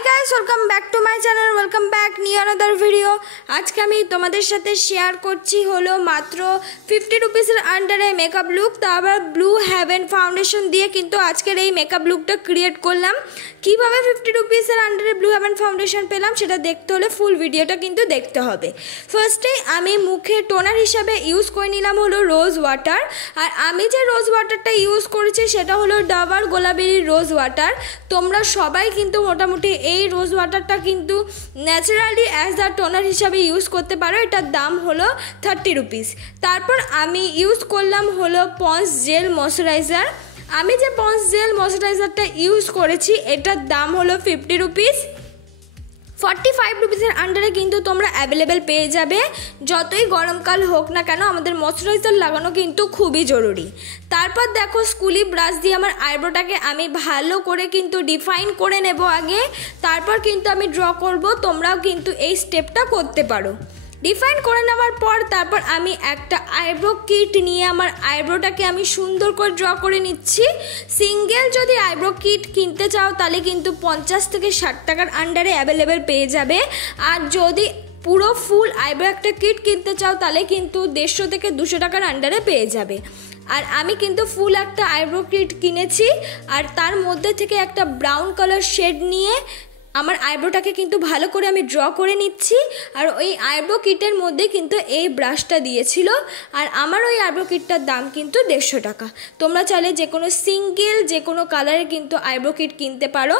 guys, welcome back to my channel. Welcome back new another video. আজকে আমি তোমাদের সাথে শেয়ার করছি হলো মাত্র 50 রুপিস এর আন্ডারে মেকআপ লুক। তারপর ব্লু হেভেন ফাউন্ডেশন দিয়ে কিন্তু আজকের এই মেকআপ লুকটা ক্রিয়েট করলাম। কিভাবে 50 রুপিস এর আন্ডারে ব্লু হেভেন ফাউন্ডেশন পেলাম সেটা দেখতে হলে ফুল ভিডিওটা কিন্তু দেখতে হবে। ফার্স্টে আমি মুখে টোনার হিসাবে ইউজ করে নিলাম হলো রোজ ওয়াটার। আর আমি যে রোজ ওয়াটারটা ইউজ করেছি সেটা হলো ডাবর গোলাপের রোজ ওয়াটার। তোমরা সবাই কিন্তু মোটামুটি এই রোজ ওয়াটারটা কিন্তু ন্যাচারালি অ্যাজ দ্য টোনার হিসাবে ইউজ করতে পারো। এটার দাম হলো 30 রুপিস। তারপর আমি ইউজ করলাম হলো পন্স জেল ময়শ্চারাইজার। আমি যে পন্স জেল ময়শ্চারাইজারটা ইউজ করেছি এটার দাম হলো 50 রুপিস। 45 রুপিসের আন্ডারে কিন্তু তোমরা অ্যাভেলেবেল পেয়ে যাবে। যতই গরমকাল হোক না কেন আমাদের ময়শ্চারাইজার লাগানো কিন্তু খুবই জরুরি। তারপর দেখো স্কুলি ব্রাশ দিয়ে আমার আইব্রোটাকে আমি ভালো করে কিন্তু ডিফাইন করে নেব আগে, তারপর কিন্তু আমি ড্র করব। তোমরাও কিন্তু এই স্টেপটা করতে পারো। ডিফাইন করে নেওয়ার পর তারপর আমি একটা আইব্রো কিট নিয়ে আমার আইব্রোটাকে আমি সুন্দর করে ড্র করে নিচ্ছি। সিঙ্গেল যদি আইব্রো কিট কিনতে চাও তাহলে কিন্তু 50 থেকে 60 টাকার আন্ডারে অ্যাভেলেবেল পেয়ে যাবে। আর যদি পুরো ফুল আইব্রো একটা কিট কিনতে চাও তাহলে কিন্তু 150 থেকে 200 টাকার আন্ডারে পেয়ে যাবে। আর আমি কিন্তু ফুল একটা আইব্রো কিট কিনেছি আর তার মধ্যে থেকে একটা ব্রাউন কালার শেড নিয়ে আমার আইব্রোটাকে কিন্তু ভালো করে আমি ড্র করে নিচ্ছি। আর ওই আইব্রো কিটের মধ্যে কিন্তু এই ব্রাশটা দিয়েছিল। আর আমার ওই আইব্রো কিটটার দাম কিন্তু 150 টাকা। তোমরা চাইলে যে কোনো সিঙ্গেল যে কোনো কালারে কিন্তু আইব্রো কিট কিনতে পারো।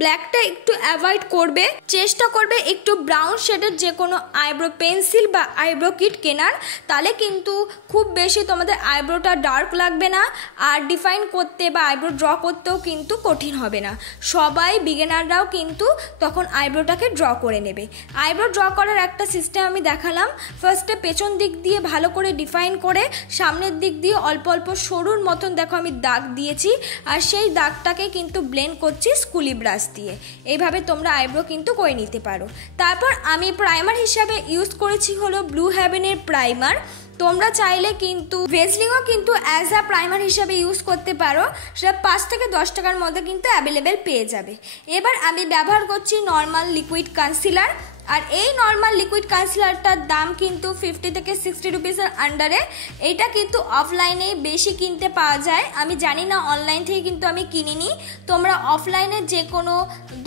ব্ল্যাকটা একটু অ্যাভয়েড করবে, চেষ্টা করবে একটু ব্রাউন শেডের যে কোনো আইব্রো পেন্সিল বা আইব্রো কিট কেনার। তাহলে কিন্তু খুব বেশি তোমাদের আইব্রোটা ডার্ক লাগবে না আর ডিফাইন করতে বা আইব্রো ড্র করতেও কিন্তু কঠিন হবে না। সবাই বিগিনাররাও কিন্তু তখন আইব্রোটাকে ড্র করে নেবে। আইব্রো ড্র করার একটা সিস্টেম আমি দেখালাম। ফার্স্টে পেছন দিক দিয়ে ভালো করে ডিফাইন করে সামনের দিক দিয়ে অল্প অল্প সরুর মতন দেখো আমি দাগ দিয়েছি। আর সেই দাগটাকে কিন্তু ব্লেন্ড করছি স্কুলি ব্রাশ দিয়ে। এইভাবে তোমরা আইব্রো কিন্তু করে নিতে পারো। তারপর আমি প্রাইমার হিসাবে ইউজ করেছি হলো ব্লু হেভেনের প্রাইমার। তোমরা চাইলে কিন্তু ভেজলিংও কিন্তু অ্যাজ আ প্রাইমার হিসাবে ইউজ করতে পারো। সেটা 5 থেকে 10 টাকার মধ্যে কিন্তু অ্যাভেলেবেল পেয়ে যাবে। এবার আমি ব্যবহার করছি নর্মাল লিকুইড কনসিলার। আর এই নর্মাল লিকুইড কনসিলারটার দাম কিন্তু 50 থেকে 60 রুপিসের আন্ডারে। এইটা কিন্তু অফলাইনে বেশি কিনতে পাওয়া যায়, আমি জানি না, অনলাইন থেকে কিন্তু আমি কিনিনি। তোমরা অফলাইনে যে কোনো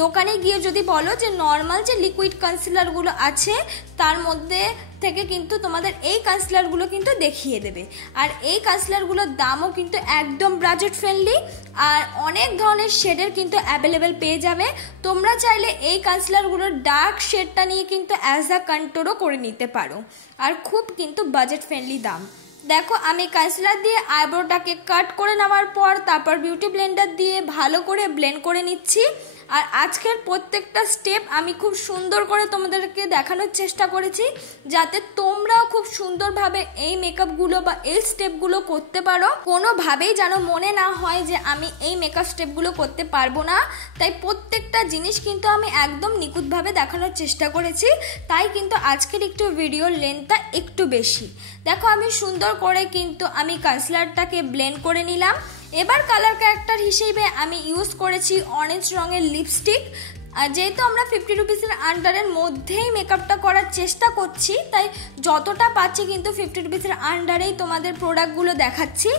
দোকানে গিয়ে যদি বলো যে নর্মাল যে লিকুইড কনসিলারগুলো আছে তার মধ্যে থেকে কিন্তু তোমাদের এই কনসিলারগুলো কিন্তু দেখিয়ে দেবে। আর এই কনসিলারগুলোর দামও কিন্তু একদম বাজেট ফ্রেন্ডলি আর অনেক ধরনের শেডের কিন্তু অ্যাভেলেবেল পেয়ে যাবে। তোমরা চাইলে এই কনসিলারগুলোর ডার্ক শেডটা নিয়ে কিন্তু অ্যাজ আ কন্ট্রোলও করে নিতে পারো। আর খুব কিন্তু বাজেট ফ্রেন্ডলি দাম। দেখো আমি কনসিলার দিয়ে আইব্রোটাকে কাট করে নেওয়ার পর তারপর বিউটি ব্লেন্ডার দিয়ে ভালো করে ব্লেন্ড করে নিচ্ছি। আর আজকের প্রত্যেকটা স্টেপ আমি খুব সুন্দর করে তোমাদেরকে দেখানোর চেষ্টা করেছি যাতে তোমরাও খুব সুন্দরভাবে এই মেকআপগুলো বা এই স্টেপগুলো করতে পারো। কোনোভাবেই যেন মনে না হয় যে আমি এই মেকআপ স্টেপগুলো করতে পারবো না। তাই প্রত্যেকটা জিনিস কিন্তু আমি একদম নিখুঁতভাবে দেখানোর চেষ্টা করেছি। তাই কিন্তু আজকের একটু ভিডিওর লেন্থটা একটু বেশি। দেখো আমি সুন্দর করে কিন্তু আমি কনসিলারটাকে ব্লেন্ড করে নিলাম। এবার কালার ক্যারেক্টার হিসেবে আমি ইউজ করেছি অরেঞ্জ রঙের লিপস্টিক। আর যেহেতু আমরা 50 রুপিসের আন্ডারের মধ্যেই মেকআপটা করার চেষ্টা করছি তাই যতটা পাচ্ছি কিন্তু 50 রুপিসের আন্ডারেই তোমাদের প্রোডাক্টগুলো দেখাচ্ছি।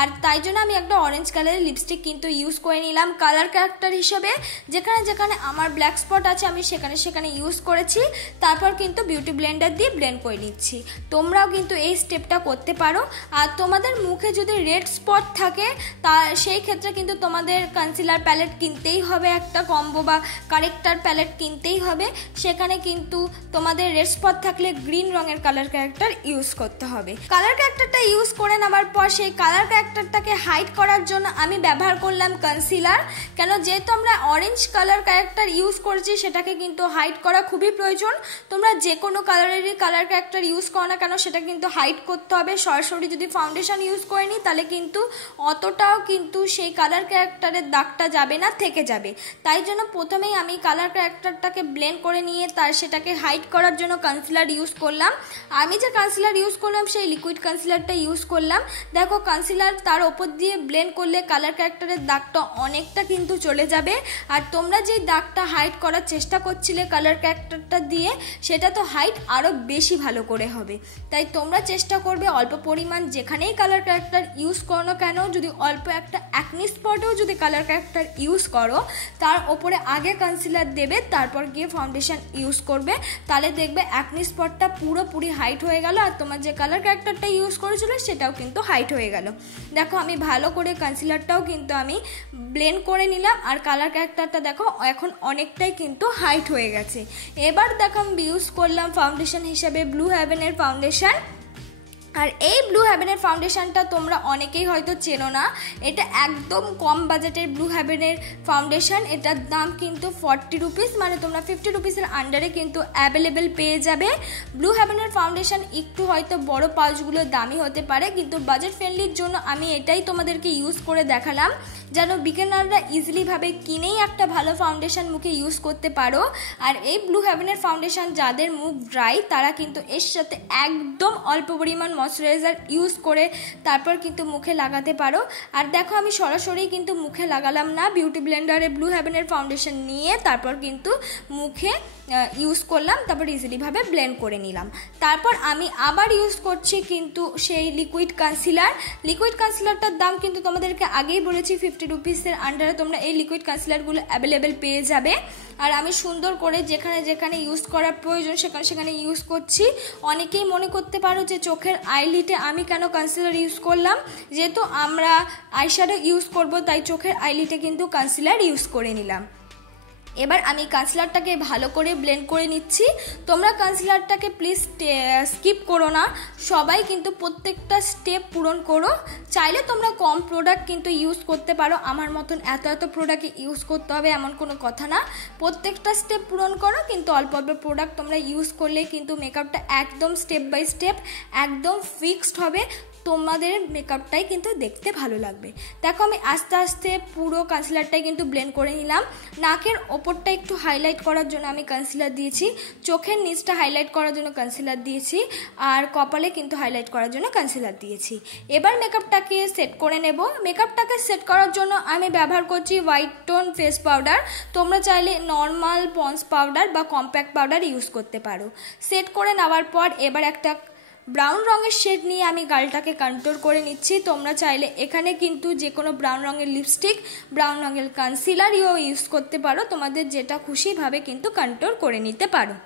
আর তাই জন্য আমি একটা অরেঞ্জ কালারের লিপস্টিক কিন্তু ইউজ করে নিলাম কালার ক্যারেক্টার হিসেবে। যেখানে যেখানে আমার ব্ল্যাক স্পট আছে আমি সেখানে ইউজ করেছি। তারপর কিন্তু বিউটি ব্লেন্ডার দিয়ে ব্লেন্ড করে নিচ্ছি। তোমরাও কিন্তু এই স্টেপটা করতে পারো। আর তোমাদের মুখে যদি রেড স্পট থাকে তা সেই ক্ষেত্রে কিন্তু তোমাদের কনসিলার প্যালেট কিনতেই হবে, একটা কম্বো বা কারেক্টার প্যালেট কিনতেই হবে। সেখানে কিন্তু তোমাদের রেড স্পট থাকলে গ্রিন রঙের কালার ক্যারেক্টার ইউজ করতে হবে। কালার ক্যারেক্টারটা ইউজ করে নেওয়ার পর সেই কালার ক্যারেক্টারটাকে হাইড করার জন্য আমি ব্যবহার করলাম কনসিলার। কেন যেহেতু আমরা অরেঞ্জ কালার ক্যারেক্টার ইউজ করেছি সেটাকে কিন্তু হাইড করা খুবই প্রয়োজন। তোমরা যে কোনো কালারেরই কালার ক্যারেক্টার ইউজ করো না কেন সেটা কিন্তু হাইড করতে হবে। সরাসরি যদি ফাউন্ডেশন ইউজ করে নিই তাহলে কিন্তু অতটাও কিন্তু সেই কালার ক্যারেক্টারের দাগটা যাবে না, থেকে যাবে। তাই জন্য প্রথমেই আমি কালার ক্যারেক্টারটাকে ব্লেন্ড করে নিয়ে সেটাকে হাইড করার জন্য কনসিলার ইউজ করলাম। আমি যে কনসিলার ইউজ করলাম সেই লিকুইড কনসিলারটা ইউজ করলাম। দেখো কনসিলার তার ওপর দিয়ে ব্লেন্ড করলে কালার ক্যারেক্টারের দাগটা অনেকটা কিন্তু চলে যাবে। আর তোমরা যেই দাগটা হাইড করার চেষ্টা করছিলে কালার ক্যারেক্টারটা দিয়ে, সেটা তো হাইড আরও বেশি ভালো করে হবে। তাই তোমরা চেষ্টা করবে অল্প পরিমাণ যেখানেই কালার ক্যারেক্টার ইউজ করো না কেন, যদি অল্প একটা অ্যাকনি স্পটেও যদি কালার ক্যারেক্টার ইউজ করো, তার ওপরে আগে কনসিলার দেবে, তারপর গিয়ে ফাউন্ডেশন ইউজ করবে, তাহলে দেখবে অ্যাকনি স্পটটা পুরোপুরি হাইট হয়ে গেল আর তোমার যে কালার ক্যারেক্টারটা ইউজ করেছিল সেটাও কিন্তু হাইট হয়ে গেল। দেখো আমি ভালো করে কনসিলারটাও কিন্তু আমি ব্লেন্ড করে নিলাম আর কালার ক্যারেক্টারটা দেখো এখন অনেকটাই কিন্তু হাইট হয়ে গেছে। এবার দেখো আমি ইউজ করলাম ফাউন্ডেশন হিসেবে ব্লু হেভেনের ফাউন্ডেশন। আর এই ব্লু হেভেনের ফাউন্ডেশনটা তোমরা অনেকেই হয়তো চেনো না, এটা একদম কম বাজেটের ব্লু হেভেনের ফাউন্ডেশন। এটার দাম কিন্তু 40 রুপিস, মানে তোমরা 50 রুপিসের আন্ডারে কিন্তু অ্যাভেলেবেল পেয়ে যাবে। ব্লু হেভেনের ফাউন্ডেশন একটু হয়তো বড় পাউচগুলো দামি হতে পারে, কিন্তু বাজেট ফ্রেন্ডলির জন্য আমি এটাই তোমাদেরকে ইউজ করে দেখালাম, যেন বিগিনাররা ইজিলিভাবে কিনেই একটা ভালো ফাউন্ডেশন মুখে ইউজ করতে পারো। আর এই ব্লু হেভেনের ফাউন্ডেশন যাদের মুখ ড্রাই তারা কিন্তু এর সাথে একদম অল্প পরিমাণ ময়শ্চারাইজার ইউজ করে তারপর কিন্তু মুখে লাগাতে পারো। আর দেখো আমি সরাসরি কিন্তু মুখে লাগালাম না, বিউটি ব্লেন্ডারে ব্লু হেভেনের ফাউন্ডেশন নিয়ে তারপর কিন্তু মুখে ইউজ করলাম, তারপর ইজিলিভাবে ব্লেন্ড করে নিলাম। তারপর আমি আবার ইউজ করছি কিন্তু সেই লিকুইড কনসিলার। লিকুইড কনসিলারটার দাম কিন্তু তোমাদেরকে আগেই বলেছি 50 রুপিসের আন্ডারে তোমরা এই লিকুইড কনসিলারগুলো অ্যাভেলেবেল পেয়ে যাবে। আর আমি সুন্দর করে যেখানে যেখানে ইউজ করার প্রয়োজন সেখানে সেখানে ইউজ করছি। অনেকেই মনে করতে পারো যে চোখের আইলিটে আমি কেন কনসিলার ইউজ করলাম, যেহেতু আমরা আইশ্যাডো ইউজ করব তাই চোখের আইলিটে কিন্তু কনসিলার ইউজ করে নিলাম। এবার আমি কনসিলারটাকে ভালো করে ব্লেন্ড করে নিচ্ছি। তোমরা কনসিলারটাকে প্লিজ স্কিপ করো না, সবাই কিন্তু প্রত্যেকটা স্টেপ পূরণ করো। চাইলে তোমরা কম প্রোডাক্ট কিন্তু ইউজ করতে পারো, আমার মতন এত প্রোডাক্ট ইউজ করতে হবে এমন কোনো কথা না। প্রত্যেকটা স্টেপ পূরণ করো, কিন্তু অল্প অল্প প্রোডাক্ট তোমরা ইউজ করলে কিন্তু মেকআপটা একদম স্টেপ বাই স্টেপ একদম ফিক্সড হবে, তোমাদের মেকআপটাই কিন্তু দেখতে ভালো লাগবে। দেখো আমি আস্তে আস্তে পুরো কনসিলারটাই কিন্তু ব্লেন্ড করে নিলাম। নাকের ওপরটা একটু হাইলাইট করার জন্য আমি কনসিলার দিয়েছি, চোখের নিচটা হাইলাইট করার জন্য কনসিলার দিয়েছি, আর কপালে কিন্তু হাইলাইট করার জন্য কনসিলার দিয়েছি। এবার মেকআপটাকে সেট করে নেব। মেকআপটাকে সেট করার জন্য আমি ব্যবহার করছি হোয়াইট টোন ফেস পাউডার। তোমরা চাইলে নর্মাল পন্স পাউডার বা কম্প্যাক্ট পাউডার ইউজ করতে পারো। সেট করে নেওয়ার পর এবার একটা ব্রাউন রঙের শেড নিয়ে আমি গালটাকে কন্ট্রোল করে নিচ্ছি। তোমরা চাইলে এখানে কিন্তু যে কোনো ব্রাউন রঙের লিপস্টিক, ব্রাউন রঙের কনসিলারও ইউজ করতে পারো, তোমাদের যেটা খুশিভাবে কিন্তু কন্ট্রোল করে নিতে পারো।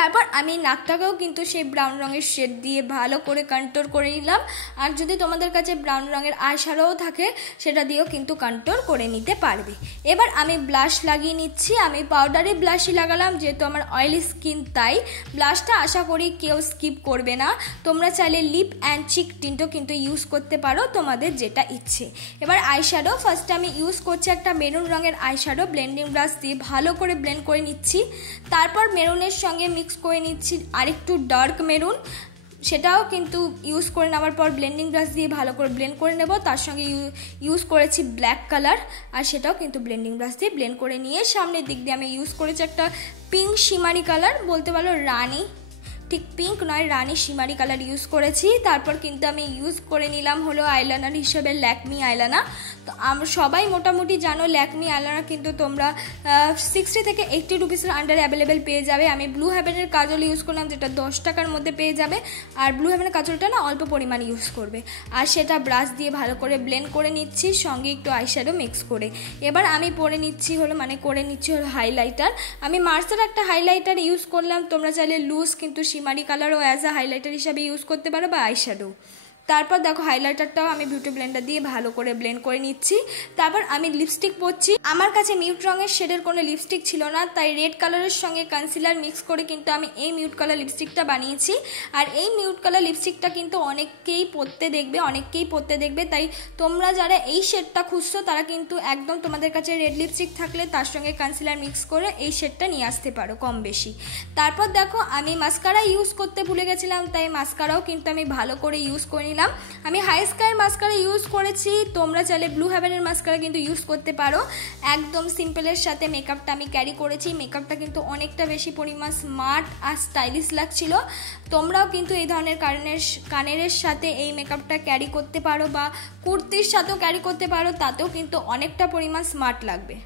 তারপর আমি নাকটাকেও কিন্তু সেই ব্রাউন রঙের শেড দিয়ে ভালো করে কন্ট্রোল করে নিলাম। আর যদি তোমাদের কাছে ব্রাউন রঙের আইশ্যাডোও থাকে সেটা দিয়েও কিন্তু কন্ট্রোল করে নিতে পারবে। এবার আমি ব্লাশ লাগিয়ে নিচ্ছি। আমি পাউডারি ব্লাশই লাগালাম, যেহেতু আমার অয়েলি স্কিন তাই ব্লাশটা আশা করি কেউ স্কিপ করবে না। তোমরা চাইলে লিপ অ্যান্ড চিক টিন্টও কিন্তু ইউজ করতে পারো, তোমাদের যেটা ইচ্ছে। এবার আইশ্যাডো ফার্স্টে আমি ইউজ করছি একটা মেরুন রঙের আইশ্যাডো, ব্লেন্ডিং ব্রাশ দিয়ে ভালো করে ব্লেন্ড করে নিচ্ছি। তারপর মেরুনের সঙ্গে মিক্স করে নিচ্ছি আরেকটু ডার্ক মেরুন, সেটাও কিন্তু ইউজ করে নেওয়ার পর ব্লেন্ডিং ব্রাশ দিয়ে ভালো করে ব্লেন্ড করে নেব। তার সঙ্গে ইউজ করেছি ব্ল্যাক কালার, আর সেটাও কিন্তু ব্লেন্ডিং ব্রাশ দিয়ে ব্লেন্ড করে নিয়ে সামনের দিক দিয়ে আমি ইউজ করেছি একটা পিঙ্ক শিমারি কালার, বলতে পারো রানী, ঠিক পিঙ্ক নয় রানী শিমারি কালার ইউজ করেছি। তারপর কিন্তু আমি ইউজ করে নিলাম হলো আইলাইনার হিসেবে ল্যাকমি আইলাইনার। তো আমরা সবাই মোটামুটি জানো ল্যাকমি আইলাইনার কিন্তু তোমরা 60 থেকে 80 রুপিসের আন্ডারে অ্যাভেলেবেল পেয়ে যাবে। আমি ব্লু হেভেনের কাজল ইউজ করলাম, যেটা 10 টাকার মধ্যে পেয়ে যাবে। আর ব্লু হেভেনের কাজলটা না অল্প পরিমাণে ইউজ করবে, আর সেটা ব্রাশ দিয়ে ভালো করে ব্লেন্ড করে নিচ্ছি, সঙ্গে একটু আইশ্যাডো মিক্স করে। এবার আমি করে নিচ্ছি হলো হাইলাইটার। আমি মার্সের একটা হাইলাইটার ইউজ করলাম, তোমরা চাইলে লুজ কিন্তু শিমারি কালারও অ্যাজ আ হাইলাইটার হিসাবে ইউজ করতে পারো বা আইশ্যাডো। তারপর দেখো হাইলাইটারটাও আমি বিউটি ব্লেন্ডার দিয়ে ভালো করে ব্লেন্ড করে নিচ্ছি। তারপর আমি লিপস্টিক পরছি। আমার কাছে মিউট রঙের শেডের কোনো লিপস্টিক ছিল না, তাই রেড কালারের সঙ্গে কনসিলার মিক্স করে কিন্তু আমি এই মিউট কালার লিপস্টিকটা বানিয়েছি। আর এই মিউট কালার লিপস্টিকটা কিন্তু অনেককেই পরতে দেখবে, তাই তোমরা যারা এই শেডটা খুঁজছো তারা কিন্তু একদম তোমাদের কাছে রেড লিপস্টিক থাকলে তার সঙ্গে কনসিলার মিক্স করে এই শেডটা নিয়ে আসতে পারো কম বেশি। তারপর দেখো আমি মাস্কারা ইউজ করতে ভুলে গেছিলাম, তাই মাস্কারাও কিন্তু আমি ভালো করে ইউজ করে নিলাম। আমি হাই স্কাইয়ের মাস্কারা ইউজ করেছি, তোমরা চাইলে ব্লু হেভেনের মাস্কারা কিন্তু ইউজ করতে পারো। একদম সিম্পলের সাথে মেকআপটা আমি ক্যারি করেছি। মেকআপটা কিন্তু অনেকটা বেশি পরিমাণ স্মার্ট আর স্টাইলিশ লাগছিল। তোমরাও কিন্তু এই ধরনের কানের সাথে এই মেকআপটা ক্যারি করতে পারো বা কুর্তির সাথেও ক্যারি করতে পারো, তাতেও কিন্তু অনেকটা পরিমাণ স্মার্ট লাগবে।